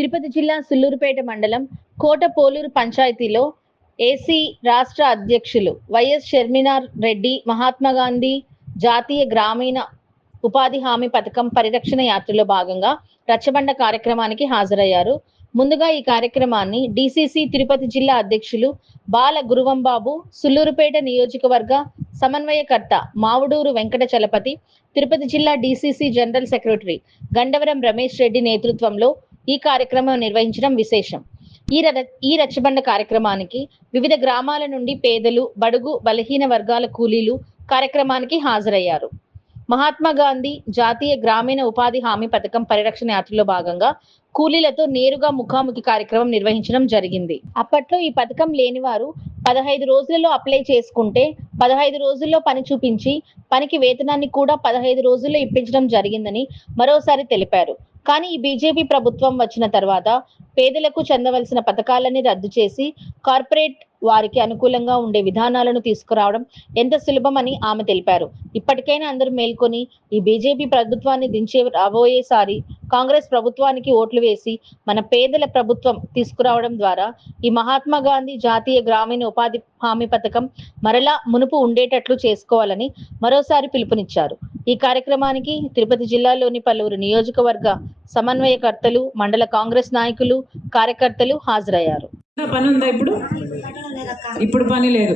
తిరుపతి జిల్లా సుల్లూరుపేట మండలం కోట పోలూరు పంచాయతీలో ఏసీ రాష్ట్ర అధ్యక్షులు వైఎస్ షర్మినార్ రెడ్డి మహాత్మా గాంధీ జాతీయ గ్రామీణ ఉపాధి హామీ పథకం పరిరక్షణ యాత్రలో భాగంగా రచ్చబండ కార్యక్రమానికి హాజరయ్యారు. ముందుగా ఈ కార్యక్రమాన్ని డిసిసి తిరుపతి జిల్లా అధ్యక్షులు బాల గురువంబాబు సుల్లూరుపేట నియోజకవర్గ సమన్వయకర్త మావుడూరు వెంకట చలపతి తిరుపతి జిల్లా DCC general secretary Gandavaram Ramesh Reddy నేతృత్వంలో ఈ కార్యక్రమం నిర్వహించడం విశేషం. ఈ ఈ రచ్చబండ కార్యక్రమానికి వివిధ గ్రామాల నుండి పేదలు బడుగు బలహీన వర్గాల కూలీలు కార్యక్రమానికి హాజరయ్యారు. మహాత్మా గాంధీ జాతీయ గ్రామీణ ఉపాధి హామీ పథకం పరిరక్షణ యాత్రలో భాగంగా కూలీలతో నేరుగా ముఖాముఖి కార్యక్రమం నిర్వహించడం జరిగింది. అప్పట్లో ఈ పథకం లేని వారు పదహైదు రోజులలో అప్లై చేసుకుంటే పదహైదు రోజుల్లో పని చూపించి పనికి వేతనాన్ని కూడా పదహైదు రోజుల్లో ఇప్పించడం జరిగిందని మరోసారి తెలిపారు. కానీ ఈ బీజేపీ ప్రభుత్వం వచ్చిన తర్వాత పేదలకు చెందవలసిన పథకాలని రద్దు చేసి కార్పొరేట్ వారికి అనుకూలంగా ఉండే విధానాలను తీసుకురావడం ఎంత సులభమని ఆమె తెలిపారు. ఇప్పటికైనా అందరూ మేల్కొని ఈ బీజేపీ ప్రభుత్వాన్ని దించే రాబోయేసారి కాంగ్రెస్ ప్రభుత్వానికి ఓట్లు వేసి మన పేదల ప్రభుత్వం తీసుకురావడం ద్వారా ఈ మహాత్మా గాంధీ జాతీయ గ్రామీణ ఉపాధి హామీ పథకం మరలా మునుపు ఉండేటట్లు చేసుకోవాలని మరోసారి పిలుపునిచ్చారు. ఈ కార్యక్రమానికి తిరుపతి జిల్లాలోని పలువురు నియోజకవర్గ సమన్వయకర్తలు మండల కాంగ్రెస్ నాయకులు కార్యకర్తలు హాజరయ్యారు. పని ఉందా ఇప్పుడు? పని లేదు.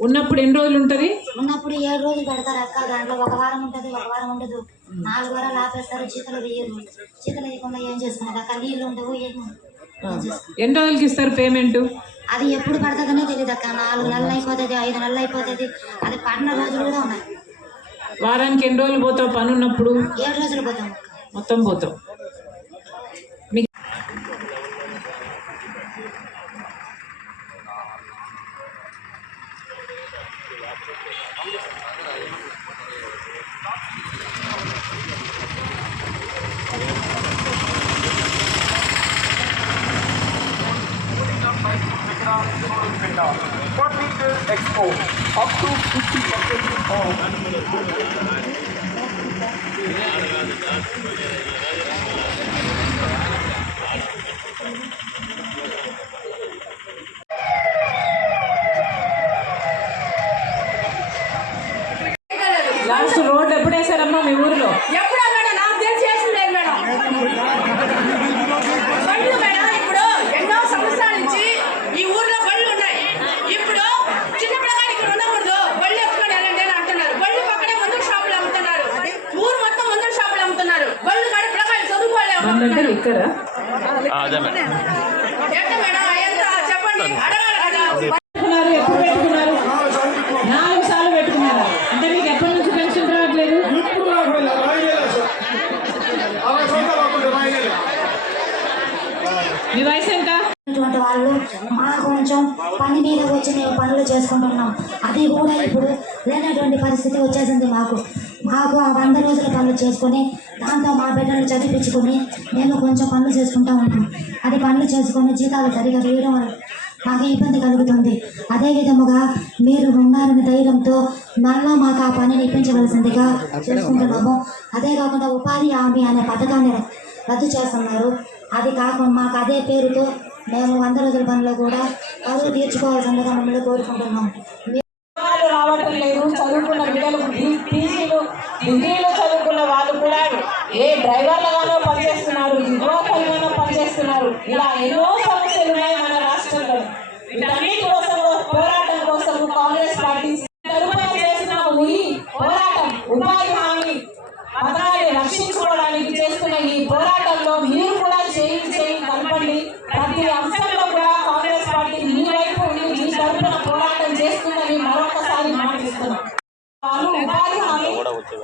ఉన్నప్పుడు ఎన్ని రోజులు ఉంటుంది? ఉన్నప్పుడు ఏడు రోజులు పెడతారు అక్క. దాంట్లో ఒక వారం ఉంటుంది ఒక వారం ఉండదు. నాలుగు వారాలు ఆపేస్తారు చీతలు వేయరు. చీతలు వేయకుండా ఏం అక్క? నీళ్ళు ఉండవు? ఎన్ని రోజులకి ఇస్తారు పేమెంట్? అది ఎప్పుడు పడుతుందనే తెలియదు అక్క. నాలుగు నెలలు అయిపోతుంది ఐదు నెలలు అయిపోతుంది. అది పడిన రోజులు కూడా ఉన్నాయి. వారానికి ఎన్ని రోజులు పోతావు? పని ఉన్నప్పుడు ఏడు రోజులు పోతాం. అక్క మొత్తం పోతావు. మీ- Furniture Expo up to 50% off. దగ్గర ఇక్కడ. ఎప్పుడు పెట్టుకున్నారు? నాలుగు సార్లు పెట్టుకున్నారు? అంటే మీకు ఎప్పటి నుంచి పెన్షన్ రావట్లేదు. మీ వయసు ఎంత? ఉన్నటువంటి వాళ్ళు మా కొంచెం పని మీద వచ్చి మేము పనులు చేసుకుంటున్నాం. అది కూడా ఇప్పుడు లేనటువంటి పరిస్థితి వచ్చేసింది మాకు. మాకు ఆ వంద రోజుల పనులు చేసుకొని దాంతో మా బిడ్డలు చదివించుకొని మేము కొంచెం పనులు చేసుకుంటా ఉన్నాం. అది పనులు చేసుకొని జీతాలు సరిగా వేయడం వల్ల మాకు ఇబ్బంది కలుగుతుంది. అదే విధముగా మీరు ఉన్నారని ధైర్యంతో మళ్ళా మాకు ఆ పనిని ఇప్పించవలసిందిగా చేసుకుంటున్నాము. అదే కాకుండా ఉపాధి హామీ అనే పథకాన్ని రద్దు చేస్తున్నారు. అది కాకుండా మాకు అదే పేరుతో మేము వంద రోజుల పనిలో కూడా పరువు తీర్చుకోవాల్సిందిగా మమ్మల్ని కోరుకుంటున్నాం. ఏ డ్రైవర్లుగానో పనిచేస్తున్నారు యువకులుగానో పనిచేస్తున్నారు. ఇలా ఎన్నో సమస్యలు ఉన్నాయి మన రాష్ట్రంలో. వీటన్నిటి కోసం పోరాటం కోసం కాంగ్రెస్ పార్టీ తరపున చేసిన ఈ పోరాటం ఉపాధి హామీ పథకాన్ని రక్షించుకోవడానికి చేస్తున్న ఈ పోరాటంలో మీరు కూడా చేయి చేయి కలపండి. ప్రతి అంశంలో కూడా కాంగ్రెస్ పార్టీ మీ వైపు మీ తరఫున పోరాటం చేస్తుందని మరొకసారి మాటిస్తున్నాం వాళ్ళు ఉపాధి హామీ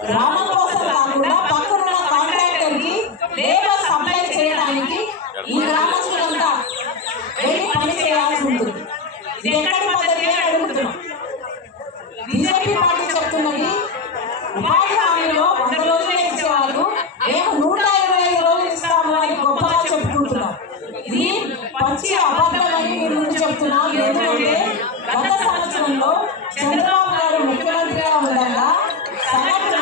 గ్రామం కోసం కాకుండా పక్కనున్న కాంట్రాక్టర్కి లేబర్ సప్లై చేయడానికి ఈ గ్రామస్తులంతా వెళ్ళి పని చేయాల్సి ఉంటుంది ఇది ఎక్కడి పద్ధతి అని అడుగుతున్నాం బీజేపీ పార్టీ చెప్తున్నది ఉపాధి హామీలో వంద రోజులే ఇచ్చేవాళ్ళు మేము నూట ఇరవై ఐదు రోజులు ఇస్తాము అని గొప్పగా చెప్పుకుంటున్నాం ఇది పచ్చి అబద్ధమని మీ ముందు చెప్తున్నాం ఎందుకంటే గత సంవత్సరంలో చంద్రబాబు గారు ముఖ్యమంత్రిగా ఉండగా సగటున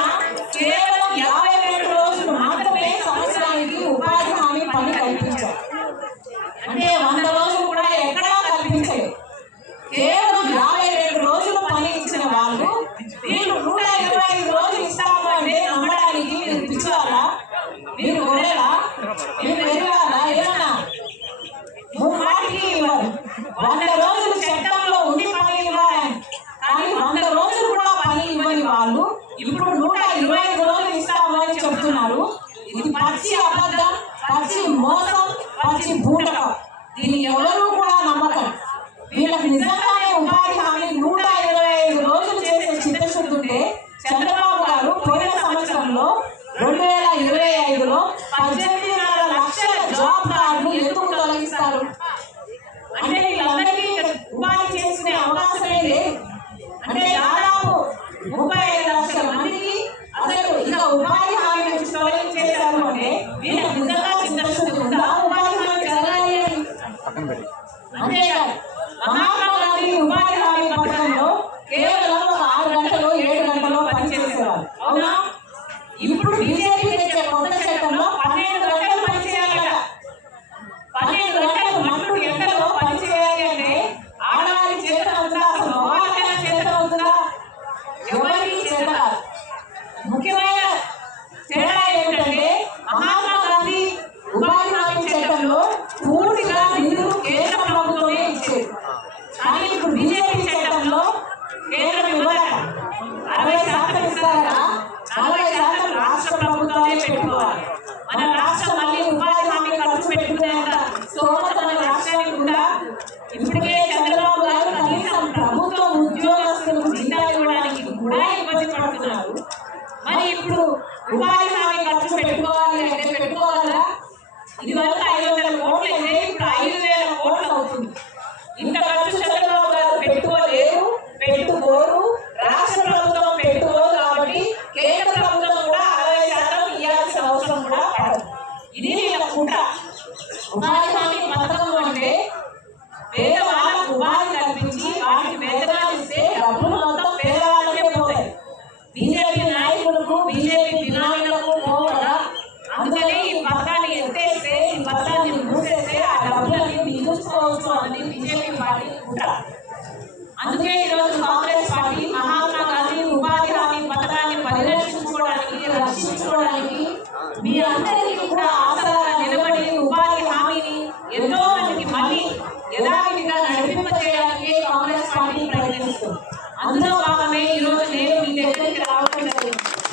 కేవలం యాభై రెండు రోజులు మాత్రమే సంవత్సరానికి పచ్చి అబద్ధం పచ్చి మోసం పచ్చి బూటకం. దీన్ని ఎవరూ కూడా నమ్మకం. వీళ్ళకి నిజంగానే ఉపాధి హామీ నూట ఇరవై ఐదు రోజులు చేసే చిత్తశుద్ధి ఉంటే చంద్రబాబు గారు పోయిన సంవత్సరంలో రెండు వేల ఇరవై ఐదులో పద్దెనిమిదిన్నర లక్షల జాబ్ కార్డులు ఎందుకు తొలగిస్తారు అంటే వీళ్ళందరికీ ఉపాధి చేసుకునే అవకాశమే లేదు అంటే దాదాపు ముప్పై ఐదు లక్షల మందికి అసలు ఇక ఉపాధి హామీ నుంచి తొలగించేశారు అంటే వీళ్ళకి నిజంగా చిత్తశుద్ధి ఉందా ఉపాధి హామీ జరగాలి అని అంతేకాదు మహాత్మా గాంధీ ఉపాధి హామీ పథకంలో కేవలం ఒక ఆరు గంటలు ఏడు గంటలు పనిచేసేవారు అవునా ఇప్పుడు బీజేపీ తెచ్చే కొత్త చట్టంలో పన్నెండు గంటలు పనిచేయాలట పన్నెండు గంటలు మంటూ ఎండలో పనిచేయాలి అంటే ఆడవారి చేత ఉందా అసలు మగవాళ్ళైనా చేత ఉందా ఎవరికి చేత కాదు ముఖ్యమైన తేడా ఏమిటంటే మహాత్మా గాంధీ ఉపాధి హామీ చట్టంలో పూర్తిగా నిధులు కేంద్ర ప్రభుత్వమే ఇచ్చేది కానీ ఇప్పుడు బీజేపీ చట్టంలో కేంద్రం ఇవ్వదట అరవై శాతం ఇస్తారట నలభై శాతం రాష్ట్ర ప్రభుత్వాలే పెట్టుకోవాలి మన రాష్ట్రం మళ్ళీ ఉపాధి హామీ ఖర్చు పెట్టుకునేంత స్తోమత మన రాష్ట్రానికి ఉందా ఇప్పటికే చంద్రబాబు గారు కనీసం ప్రభుత్వ ఉద్యోగస్తులకు జీతాలు ఇవ్వడానికి కూడా ఇబ్బంది పడుతున్నారు మరి ఇప్పుడు ఉపాధి ఖర్చు పెట్టుకోవాలి అంటే పెట్టుకోవాలా? ఇది వరకు ఐదు వందల కోట్లు అయితే ఇప్పుడు ఐదు వేల కోట్లు అవుతుంది. ఇంత ఖర్చు చంద్రబాబు గారు పెట్టుకోలేరు పెట్టుకోరు. రాష్ట్ర ప్రభుత్వం పెట్టుకోరు కాబట్టి కేంద్ర ప్రభుత్వం కూడా అరవై శాతం ఇవ్వాల్సిన అవసరం కూడా పడదు. ఇది వీళ్ళ కుట్ర కుట్ర అందుకే ఈరోజు కాంగ్రెస్ పార్టీ మహాత్మా గాంధీ ఉపాధి హామీ పథకాన్ని పరిరక్షించుకోవడానికి రక్షించుకోవడానికి మీ అందరి